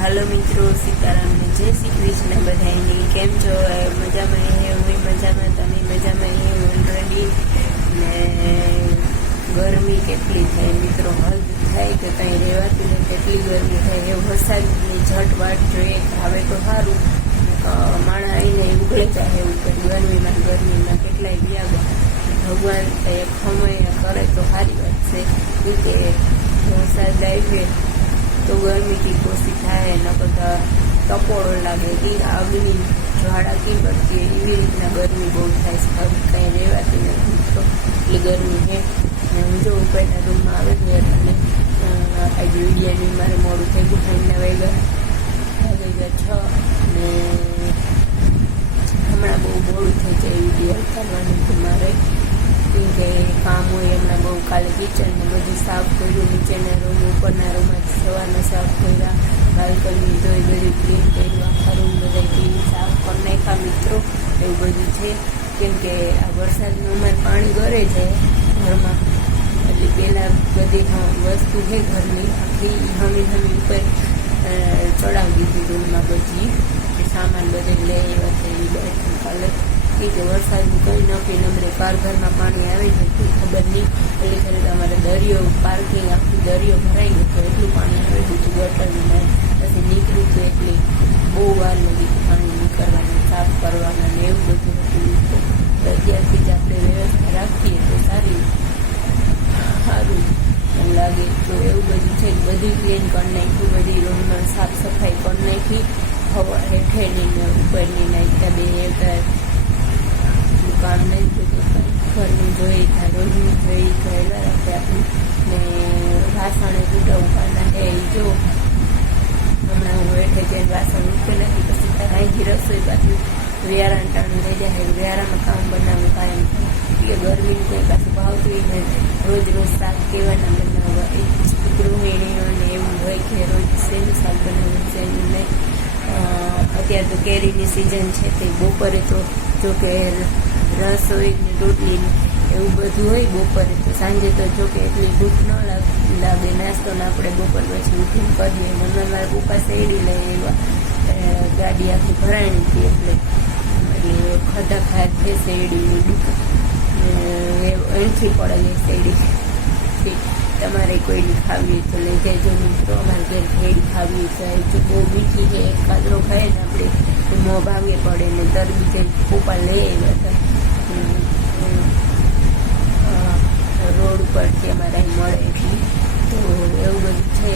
હાલો મિત્રો, સીતારામને જય શ્રી કૃષ્ણ બધાની કેમ છો? મજામાં એ હું મજામાં, તમે મજામાં એ ઓલરેડી? ને ગરમી કેટલી થાય મિત્રો? હદ થાય કે કંઈ રહેવાતું નહીં કેટલી ગરમી થાય? એ વરસાદની ઝટવાટ જોઈએ કે આવે તો સારું. માણા આવીને ઉગડે જાય એવું કે ગરમીમાં ગરમીમાં કેટલાય વ્યાગ ભગવાન એ ખમય કરે તો સારી વાત છે. કે વરસાદ આવે તો ગરમીથી કોશી થાય એના બધા ટપોળો લાગે. કે આગની જ્વાળા કી પડતી એવી રીતના ગરમી બહુ થાય છે. હવે કંઈ રહેવાતી નથી. તો એટલી ગરમી છે. અને હું જો ઉપરના રૂમમાં આવે છે અને આજે વિડીયાની મારે મોડું થઈ ગયું. ઠંડના વાગ્યા વાગ્યા છ ને હમણાં બહુ મોડું થઈ જાય વિડીયા. ઉતારવાનું મારે. કેમ કે કામ હોય એમના બહુ કાલે કિચન ને બધું સાફ કર્યું, નીચેના રૂમ ઉપરના રૂમમાં સવારના સાફ કર્યા બાલ્કની જોઈ બધું ક્લીન કર્યું, આખા રૂમ બધા ક્લીન સાફ કરી નાખ્યા મિત્રો. એવું બધું છે. કેમ કે આ વરસાદનું અમારે પાણી ગરે છે ઘરમાં. એટલે પહેલાં બધી વસ્તુ છે ઘરની. આખી હમી હમી ઉપર ચડાવી દીધી રૂમમાં બધી. સામાન બધે લઈ આવ્યા છે એ બેઠું કે કે વરસાદનું કંઈ નમરે કાર ઘરમાં પાણી આવે છે કોઈ ખબર નહીં. એટલે ખરે અમારે દરિયો પાર્કિંગ આખું દરિયો ભરાઈ ગયો તો એટલું પાણી આવે બધું ગટરનું પછી નીકળ્યું છે એટલે બહુ વાર લાગી પાણી નીકળવાનું, સાફ કરવાના ને એવું બધું હતું તો અત્યારથી જ આપણે વ્યવસ્થા રાખીએ તો સારી સારું એમ લાગે તો એવું બધું છે બધું ક્લીન કરી નાખ્યું બધી રૂમમાં સાફ સફાઈ કરી નાખી હવા હેઠેની ને ઉપરની નાખ્યા બે એક કામ નહીં બધું ઘરનું જોઈ થાય રોજનું જોઈ ગયેલા રાખે આપણું ને એ જો હમણાં હેઠે જઈને વાસણ ઉઠે નથી પછી ત્યાં અહીંથી રસોઈ પાછું વ્યારાને ટાણું લઈ જાય વ્યારામાં કામ બનાવવું કાંઈ એ ગરમીનું કંઈ પાછું ભાવતું ને રોજ રોજ શાક કેવાના બનાવવા એ ગૃહિણીઓને એવું હોય કે રોજ શેનું શાક બનાવવું શેનું નહીં અત્યારે તો કેરીની સિઝન છે તે બપોરે તો જો કે રસ હોય ને રોટલી એવું બધું હોય બપોરે. તો સાંજે તો જો કે એટલી ભૂખ ન લાગે નાસ્તો ને આપણે બપોર પછી ઉઠીને કરીએ. મને મારા પપ્પા શેરડી લઈ આવ્યા ગાડી આખી ભરાણી હતી એટલે એટલે ખડા ખાત છે શેરડીની દુકાન અહીંથી પડે શેરડી તમારે કોઈની ખાવી તો લઈ જજો મિત્રો, અમારે ઘેર ભેડ ખાવી જાય જો બહુ મીઠી છે. એક કાદરો ખાય ને આપણે મોં ભાંગે પડે ને તરબી જાય પોપા લઈ આવ્યા હતા. ઉપરથી અમારે અહીં મળે એટલી. તો એવું બધું છે.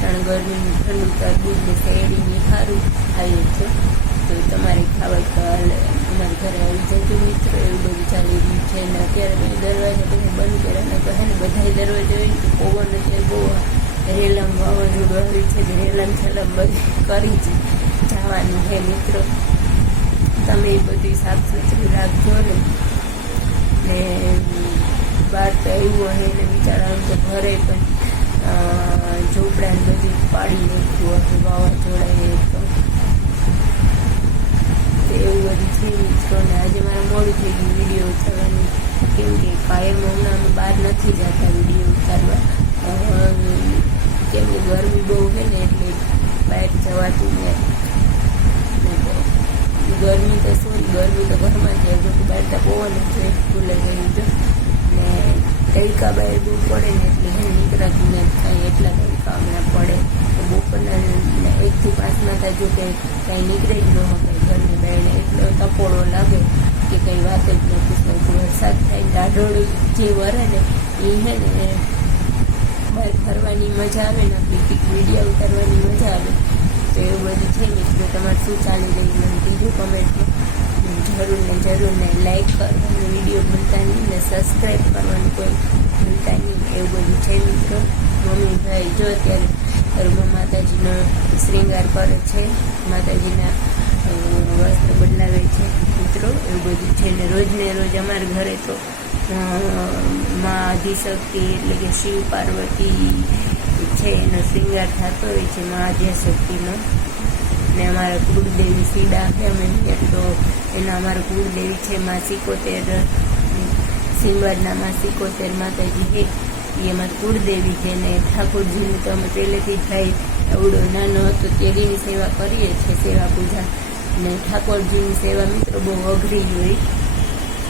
ત્રણ ગરમીનું ઠંડુ તરબૂજ ને શેરડીની સારું ખાઈએ છે. તો તમારે ખાવા તો અમારા ઘરે આવી જજો મિત્રો એવું બધું ચાલી રહ્યું છે. ને અત્યારે મેં દરવાજા તમે બંધ કર્યા. તો હે ને બધા દરવાજા હોય તો પવન એટલે બહુ રેલમ વાવાઝોડું આવ્યું છે રેલમ છેલમ બધી કરી જ જવાનું હે મિત્રો. તમે એ બધી સાફ સુથરી રાખજો ને. ને બહાર તો એવું હોય ને બિચારાનું તો ઘરે પણ ઝોપડાને બધું પાડી નાખ્યું હતું, વાવાઝોડાએ તો. એવું બધું છે મિત્રો ને આજે મારે મોડું થઈ ગયું વીડિયો ઉતારવાનું. કેમ કે કાયમ હમણાં બહાર નથી જતા વીડિયો ઉતારવા. કેમ કે ગરમી બહુ છે ને એટલે બહાર જવાતું ને. ગરમી તો શું, ગરમી તો ઘરમાં જાય બહાર તો પવન જ ખુલ્લે ગયું તો. તડકા બહાર બહુ પડે ને એટલે હે, નીકળાતું ને કાંઈ, એટલા તડકા હમણાં પડે. તો બપોરના એકથી પાંચમાં તો જો કે કાંઈ નીકળે જ ન હોય, ઘરની બહેને, એટલો તપોળો લાગે કે કંઈ વાત જ નથી થતું. વરસાદ થાય દાઢોળું જે વરે ને એ હે ને બહાર ફરવાની મજા આવે ને આપણી કંઈક વીડિયો ઉતારવાની મજા આવે. તો એવું બધું છે મિત્રો તમારે શું ચાલી રહ્યું મને બીજું કમેન્ટમાં જરૂર ને લાઈક કરવાનું વીડિયો ભૂલતા નહીં ને સબસ્ક્રાઈબ કરવાનું કોઈ ભૂલતા નહીં, એવું બધું છે મિત્રો. મમ્મી ભાઈ જો અત્યારે રૂમમાં માતાજીનો શ્રૃંગાર કરે છે, માતાજીના વસ્ત્ર બદલાવે છે, મિત્રો, એવું બધું છે ને રોજ ને રોજ અમારા ઘરે તો મા આદિશક્તિ એટલે કે શિવ પાર્વતી છે, એનો શ્રૃંગાર થતો હોય છે મા આદ્યશક્તિનો ને અમારા કુળદેવી સીડા ફેમિલી તો એના અમારા કુળદેવી છે. મા સિકોતેર સિંગવાડના મા સિકોતેર માતાજી છે. એ અમારી કુળદેવી છે ને ઠાકોરજીને તો અમે પહેલેથી જ ભાઈ નાનો હતો. તેની સેવા કરીએ છીએ, સેવા પૂજા. અને ઠાકોરજીની સેવા મિત્રો બહુ અઘરી હોય.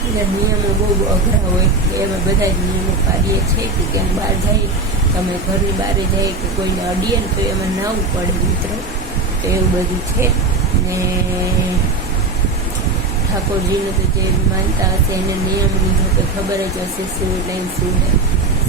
એના નિયમો બહુ અઘરા હોય એમાં બધા જ નિયમો પાડીએ છીએ કે ક્યાંક બહાર જઈએ, તમે ઘરની બહાર જઈએ કે કોઈને અડીએ ને તો એમાં નાવું પડે મિત્રો. તો એવું બધું છે. ને ઠાકોરજીનું તો જે માનતા હશે એને નિયમની તો ખબર જ હશે શું નહીં શું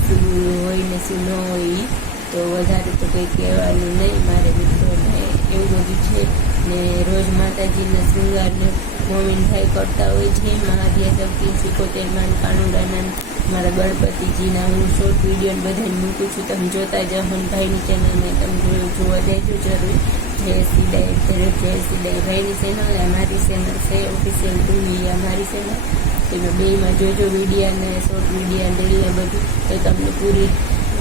શું હોય ને શું ન હોય તો વધારે તો કંઈ કહેવાનું નહીં મારે મિત્રોને એવું બધું છે ને રોજ માતાજીના શૃંગારને ગોવિંદભાઈ કરતા હોય છે. મહાદ્યા શક્તિ સિકોતેર માન કાનુડાના મારા ગણપતિજીના હું શોર્ટ વીડિયો બધાને મૂકું છું. તમે જોતા જ ભાઈની ચેનલને તમે જોવા જજો જરૂર. જય શ્રી ડાયરેક્ટર જય શ્રી ડાય ભાઈની ચેનલ અને મારી ચેનલ છે ઓફિશિયલ ટુ અમારી ચેનલ એમાં બેમાં જોજો વિડીયા ને શોર્ટ વિડીયા ડેલી બધું તો તમને પૂરી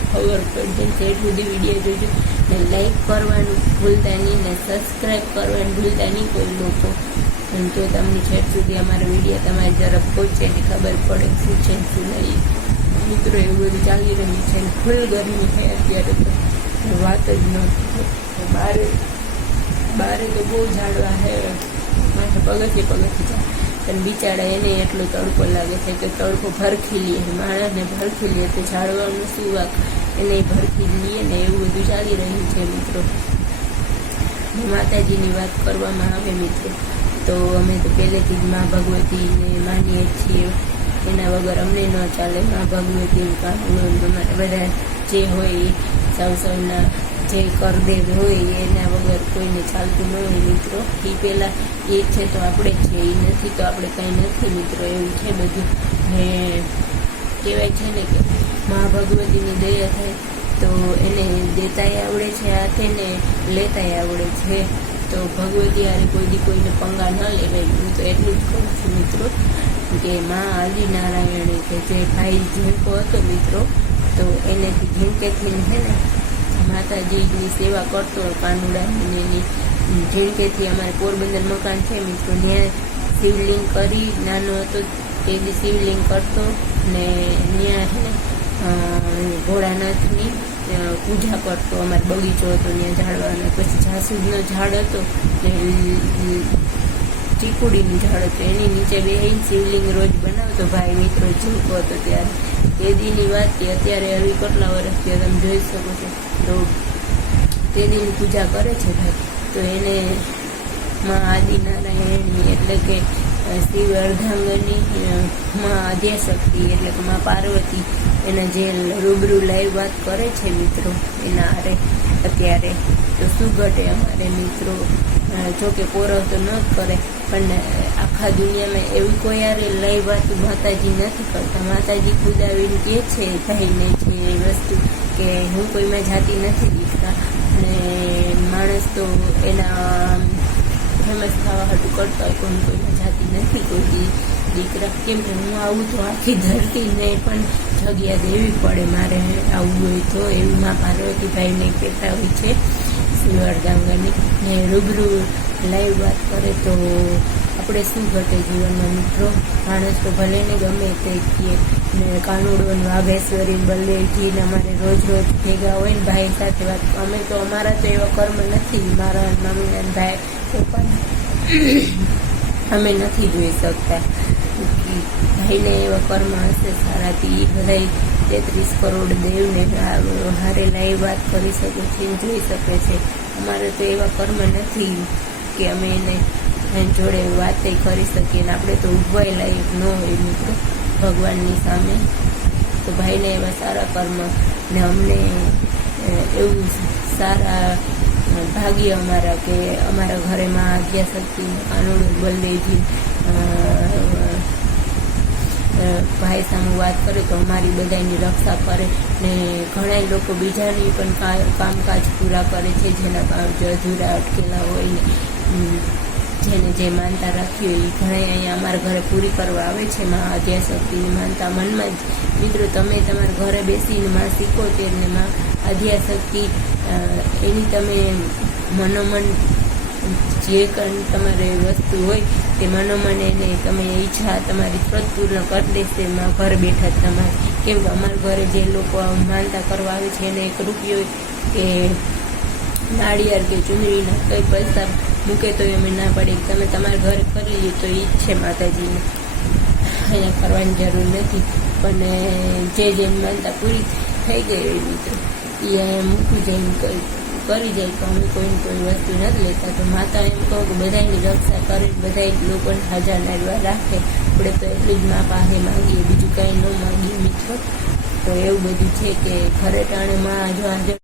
ખબર પડશે છેટ સુધી વીડિયો જોજો ને લાઈક કરવાનું ભૂલતા નહીં ને સબસ્ક્રાઈબ કરવાનું ભૂલતા નહીં કોઈ લોકો અને તો તમને છેટ સુધી અમારા વીડિયો તમારી તરફ પહોંચે ને ખબર પડે શું છે શું નહીં મિત્રો એવું બધું ચાલી રહ્યું છે ફૂલ ગરમી છે અત્યારે તો વાત જ ન થાય. બારે તો બહુ ઝાડવા હે. માથે પગથી પગથી જાય બિચારા એને એટલો તડકો લાગે છે કે તડકો ભરખી લે માણસને ભરખી લે તો ઝાડવાનું શું વાક એને ભરખી લઈએ ને એવું બધું ચાલી રહ્યું છે મિત્રો. માતાજીની વાત કરવામાં આવે મિત્રો. તો અમે તો પહેલેથી જ મા ભગવતીને માનીએ છીએ. એના વગર અમને ન ચાલે. મા ભગવતી બધા જે હોય સૌ સૌના જે કરદેવ હોય, એના વગર કોઈને ચાલતું ન હોય મિત્રો. એ પહેલાં એ છે તો આપણે છે એ નથી તો આપણે કંઈ નથી મિત્રો. એવું છે બધું. ને કહેવાય છે ને કે મા ભગવતીની દયા થાય, તો એને દેતાય આવડે છે હાથે ને લેતાય આવડે છે. તો ભગવતી હારે કોઈ દી કોઈને પંગા ન લેવાય. હું તો એટલું જ કહું છું મિત્રો, કે મા આદિનારાયણે કે જે ભાઈ ઝીણકો હતો મિત્રો, તો એને એનેથી થઈને છે ને માતાજીની સેવા કરતો કાનુડાની એની ઝીણકેથી અમારે પોરબંદર મકાન છે મિત્રો ત્યાં શિવલિંગ કરી, નાનો હતો તે શિવલિંગ કરતો ને ત્યાં ભોળાનાથની પૂજા કરતો, અમારે બગીચો હતો, ત્યાં ઝાડવાનો પછી જાસૂદનો ઝાડ હતો ને ચીકુડીનું ઝાડ હતું, એની નીચે બેહીને શિવલિંગ રોજ બનાવતો, ભાઈ મિત્રો ઝીણકો હતો ત્યારે. તે દીની વાત કે અત્યારે હવે કેટલા વર્ષથી તમે જોઈ શકો છો. તો તે દીની પૂજા કરે છે ભાઈ. તો એને માં આદિનારાયણ એટલે કે શિવ અર્ધાંગની માં આદ્યાશક્તિ એટલે કે માં પાર્વતી, એના જે રૂબરૂ લાઈવ વાત કરે છે મિત્રો, એના આરે અત્યારે તો શું ઘટે અમારે મિત્રો? જોકે જો તો ન જ કરે, પણ આખા દુનિયામાં એવી કોઈ યારે લાઈવ વાત માતાજી નથી કરતા. માતાજી ખુદ આવીને કહે છે, ભાઈને એ વસ્તુ કે હું કોઈમાં જાતિ નથી દીકતા અને માણસ તો એના ફેમસ થવા હતું કરતા કોઈ કોઈમાં જાતિ નથી, કોઈ દીકરા. કેમ કે હું આવું તો આખી ધરતીને પણ જગ્યા દેવી પડે, મારે આવવું હોય તો એવું મા પાર્વતીભાઈને કહેતા હોય છે. શિવરદાંગની ને રૂબરૂ લાઈવ વાત કરે તો આપણે શું ઘટે જીવનમાં મિત્રો? માણસ તો ભલે ને ગમે તે કીએ. ને કાનુડો ને વાઘેશ્વરી ને ને અમારે રોજ રોજ ભેગા હોય ને ભાઈ સાથે વાત. અમે તો અમારા તો એવા કર્મ નથી. મારા મમ્મી અને ભાઈ તો પણ અમે નથી જોઈ શકતા. ભાઈને એવા કર્મ હશે સારાથી બધા તેત્રીસ કરોડ દેવને હારે લાઈવ વાત કરી શકે છે જોઈ શકે છે. અમારે તો એવા કર્મ નથી કે અમે એને એની જોડે વાતે કરી શકીએ ને આપણે તો ઉભવાય લાયક ન હોય મિત્રો ભગવાનની સામે. તો ભાઈને એવા સારા કર્મ ને અમને એવું સારા ભાગ્ય અમારા કે અમારા ઘરેમાં આજ્ઞા શક્તિ અ, અ, ભાઈ સામે વાત કરે તો અમારી બધાની રક્ષા કરે ને ઘણા લોકો બીજાની પણ કામકાજ પૂરા કરે છે જેના અધૂરા અટકેલા હોય ને જેને જે માનતા રાખી હોય એ ઘણા અહીંયા અમારા ઘરે પૂરી કરવા આવે છે મા આધ્યાશક્તિની માનતા મનમાં જ. મિત્રો, તમે તમારા ઘરે બેસીને માં શીખો તેને માં આદ્યા શક્તિ એની તમે મનોમન જે તમારે વસ્તુ હોય તે મનોમન એને તમે ઈચ્છા તમારી પૂર્ણ કરી દેશે. માં ઘર બેઠા તમારે. કેમ કે અમારા ઘરે જે લોકો માનતા કરવા આવે છે એને એક રૂપિયો કે નાળિયેર કે ચુંદડીના કંઈ પૈસા મૂકે તો અમે ના પડે તમે તમારા ઘરે કરી લઈએ તો એ જ છે માતાજીને. અહીંયા કરવાની જરૂર નથી. પણ જે જેમ માનતા પૂરી થઈ ગઈ એવી તો એ મૂકી જઈને કરી કરી જાય તો અમે કોઈને કોઈ વસ્તુ નથી લેતા. તો માતા એમ કહો કે બધાની રક્ષા કરે બધા લોકોને હાજર નાડવા રાખે. આપણે તો એટલું જ મા પાસે માંગીએ. બીજું કાંઈ ન માગીએ મિત્રો. તો એવું બધું છે કે ઘરે ટાણે માં જો હાજર